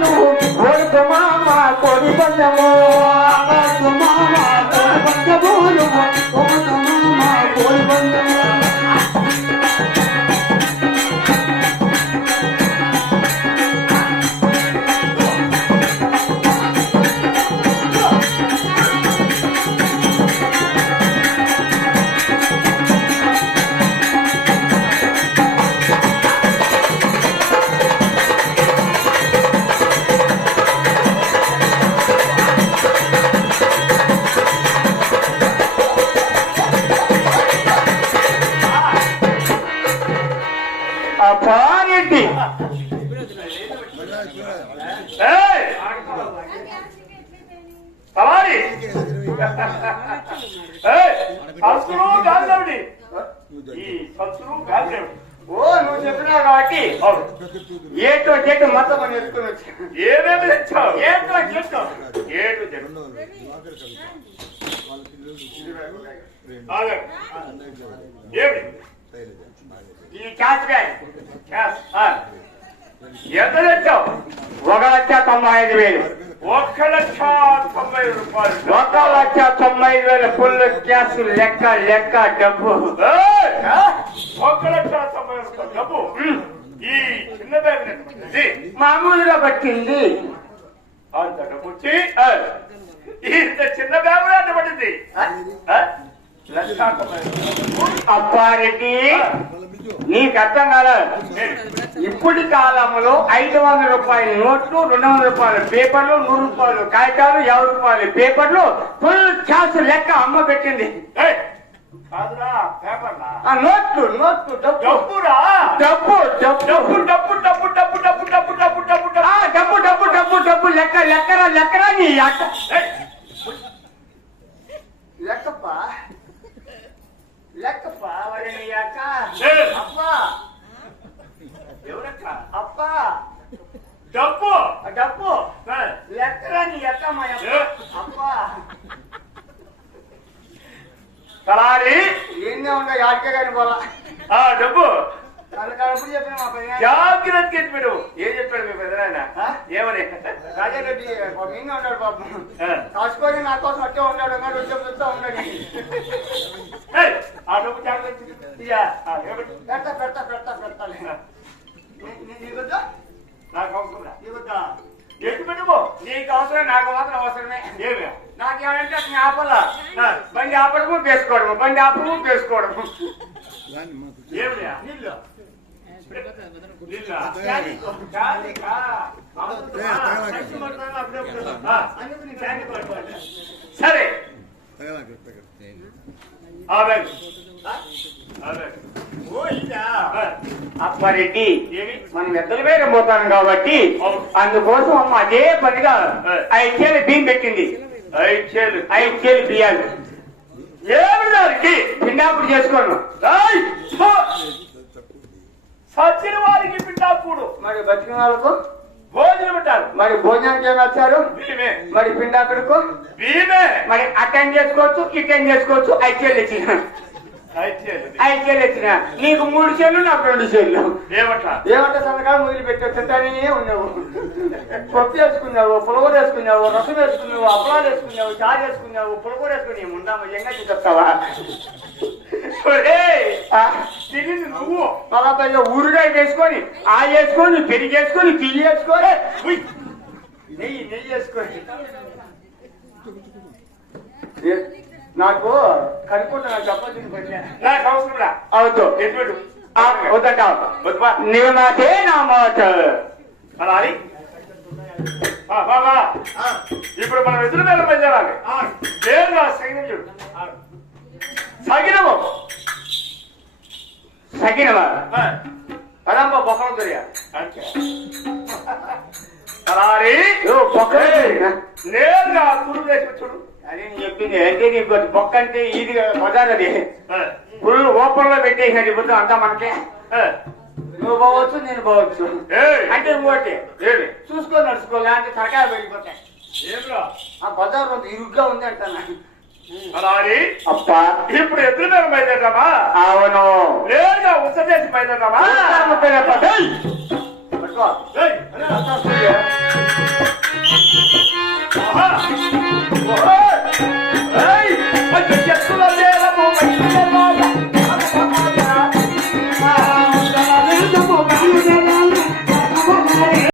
no. ఏయ్! సంస్కృతం గాలిదేవుడి ఈ సంస్కృతం గాలిదేవుడి ఓ నువ్వు చెప్పినావు కాబట్టి ఏటో చెట్టు మొత్తం అని ఎత్తుకుని వచ్చావు ఏమేమి తెచ్చావు ఏటో చెట్టు ఏటో జరుగు ఈ క్యాష్ బ్యాగ్ క్యాష్. ఎంత తెచ్చావు ఒక లక్ష తొంభై ఐదు వేలు ఒక్క లక్ష తొంభై రూపాయలు. ఒక లక్ష తొంభై వేల ఫుల్ క్యాష్ లెక్క లెక్క డబ్బు! ఒక్క లక్ష తొంభై రూపాయలు డబ్బు. ఈ చిన్న బ్యాగ్ మామూలుగా పట్టింది. అంత డబ్బు వచ్చి ఇంత చిన్న బ్యాగ్ పడింది ఆ? లక్ష తొంభై రూపాయలు. అప్పారెడ్డి నీకు అర్థం కాదు ఇప్పటి కాలంలో ఐదు వందల రూపాయల నోట్లు రెండు వందల రూపాయల పేపర్లు నూరు రూపాయలు కాగితాలు యాభై రూపాయల పేపర్లు ఫుల్ క్యాష్ లెక్క అమ్మ పెట్టింది నోట్లు నోట్లు డబ్బు డబ్బురా డబ్బు డబ్బు డబ్బు డబ్బు డబ్బు డబ్బు డబ్బు డబ్బు డబ్బు డబ్బు డబ్బు డబ్బు డబ్బు లెక్క లెక్కరా లెక్కరా నీ అక్క ఎక్కరాని ఎక్కమ్మా అబ్బా. తలారి? ఏంగా ఉండే? యాడికే కానీ పోలా. ఆ డబ్బు జాగ్రత్త చెప్పాడు ఏం చెప్పాడు మీ పెద్దనాయన ఏమని? రాజారెడ్డి మీగా ఉన్నాడు పాపం. కాసుకొని నా కోసం అట్టే ఉన్నాడు అన్నాడు వచ్చే చూస్తా ఉన్నాడు. ఆ డబ్బు జాగ్రత్త. పెడతా పెడతా పెడతా పెడతా. నీకు నీకు అవసరం నాకు మాత్రం అవసరమే. ఏమి? నాకేమంటే అది ఆపల. బండి ఆపడము వేసుకోవడము. బండి ఆపడము వేసుకోవడము. ఏమియా నీళ్ళు. సరే. అప్పారెడ్డి మనం నిద్ర పేరు పోతాం కాబట్టి అందుకోసం అమ్మ అదే పనిగా ఐక్యలు బియ్యం పెట్టింది. ఐక్యలు ఐదేళ్ళు బియ్యాలు. ఏమిటి పిండాపుడు చేసుకోను. సచ్చిన వారికి పిండాపుడు మరి బతికిన వాళ్ళకు? భోజనం పెట్టారు మరి భోజనానికి ఏమి వచ్చారు? మరి పిండాపుడుకు మరి అటెండ్ చేసుకోవచ్చు ఇటెండ్ చేసుకోవచ్చు ఐక్యలు ఇచ్చిన ఐదు చేలు ఐదు కేలు ఇచ్చిన నీకు మూడు చేలు నాకు రెండు చేలు. ఏమట్లా ఏమంటే సంతకాలు మొదలు పెట్టావు తింటానే ఉన్నావు. పప్పు వేసుకున్నావు పులగూర వేసుకున్నావు రసం వేసుకున్నావు అప్పలాలు వేసుకున్నావు చారు వేసుకున్నావు పులగూర వేసుకుని ఉందాము ఎంగా తినింది నువ్వు. మళ్ళా పైగా ఊరుగాయ వేసుకొని ఆ వేసుకొని పెరిగి వేసుకొని పిల్లి వేసుకొని! నెయ్యి నెయ్యి వేసుకొని. నాకు కనుక్కున్నా చెప్పాల్సింది నాకు అవసరంలా అవద్దు. ఎటువంటి? వద్దంట. నీవు నాకే నా మాట. అలా అని ఇప్పుడు మనం ఎదురు మీద పనిచేయాలి లేదు నా సగినం చూడు. సగినము. సగినమా? పదంబ బొక్కలు దొరియా అలారి బొక్కలు నేను నా తురుగు వేసి చూడు. అదే చెప్పింది అంటే నీకు బొక్క అంటే ఇది బజార్ అది ఫుల్ ఓపెన్లో పెట్టేసినట్టు ఇప్పుడు అంతా మనకే. నువ్వు పోవచ్చు నేను పోవచ్చు. అంటే ఇంకోటి? చూసుకొని నడుచుకో లేదంటే తరకాయ వెళ్ళిపోతాయి? ఆ బజార్ ఉంది ఇరుగ్గా ఉంది అంటాను అప్పా ఇప్పుడు ఎదురు మీద బయలుదేరదామా అవును. నేరుగా ఉత్తర చేసి బయలుదేరదామా పట్టుకో.